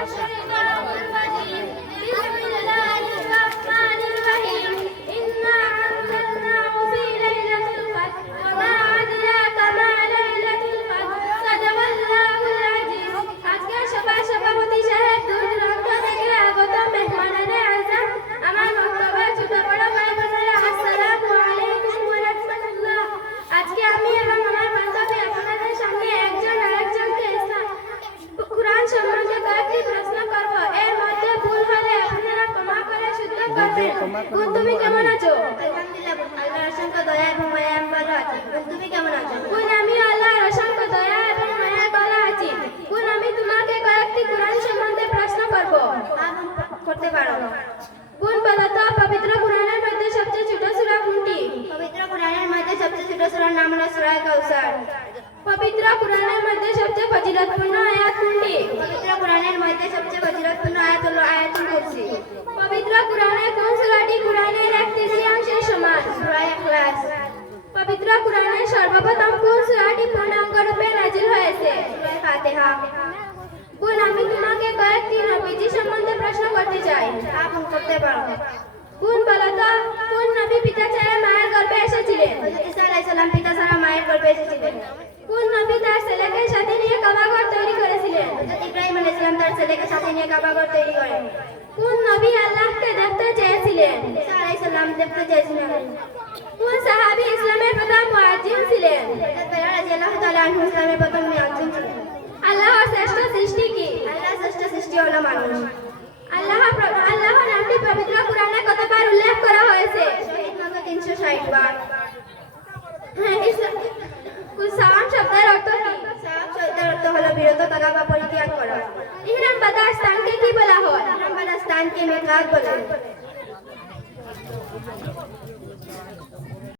Ваше Слово! তুমি কেমন আছো? আলহামদুলিল্লাহ আল্লাহর অসংখ্য দয়া এবং মায়া ভালো আছি। তুমি কেমন আছো? গুণ আমি আল্লাহর অসংখ্য দয়া এবং মায়ায় বলা আছি? গুণ আমি তোমাকে কয়েকটি কুরআন সম্বন্ধে প্রশ্ন করব? করতে পারো গুণ বলো পবিত্র কুরআনের মধ্যে সবচেয়ে ছোট সূরা কোনটি? পবিত্র কোরআনের মধ্যে সবচেয়ে ছোট সূরার নাম হলো সূরা কাউসার। পবিত্র কুরআনের মধ্যে সবচেয়ে ফজিলতপূর্ণ আয়াত কোনটি? পবিত্র কোরআনের মধ্যে সবচেয়ে ফজিলতপূর্ণ আয়াত হলো আয়াতুল কুরসি পবিত্র কুরআনের কোন সূরাটি কুরআনের এক তৃতীয়াংশের সমান সূরা ইখলাস পবিত্র কুরআনের সর্বপ্রথম কোন সূরাটি পূর্ণাঙ্গ রূপে নাজিল হয়েছে। সূরা ফাতিহা। গুণ আমি তোমাকে কয়েকটি নবীজি সম্বন্ধে প্রশ্ন করতে চাই। আপনি করতে পারো। গুণ বলো কোন নবী পিতা ছাড়া মায়ের গর্ভে এসেছিলেন? ঈসা আলাইহিস সালাম পিতা ছাড়া মায়ের গর্ভে এসেছিলেন। কোন নবী তার ছেলেকে সাথে নিয়ে কাবাঘর তৈরি করেছিলেন? ইব্রাহিম আলাইহিস সালাম তার ছেলেকে সাথে নিয়ে কাবাঘর তৈরি করেন। কোন নবী আল্লাহকে দেখতে চেয়েছিলেন? ঈসা আলাইহিস সালাম দেখতে চেয়েছিলেন কোন সাহাবী ইসলামের প্রথম মুয়াজ্জিন ছিলেন হযরত বেলাল রাদিয়াল্লাহু তাআলা আনহু ইসলামের প্রথম মুয়াজ্জিন ছিলেন আল্লাহর শ্রেষ্ঠ সৃষ্টি কি? আল্লাহর শ্রেষ্ঠ সৃষ্টি হলো মানুষ। আল্লাহ আল্লাহ নামটি পবিত্র কোরআনে কতবার উল্লেখ করা হয়েছে? শহীদ তিনশো ষাট বার। হ্যাঁ, সালাম শব্দের অর্থ কি? সাহাব শব্দের অর্থ হলো বিরত থাকা বা পরিত্যাগ করা। ইহরাম বাদা স্থানকে কি বলা হয়? আমরা স্থানকে মেকাত বলে।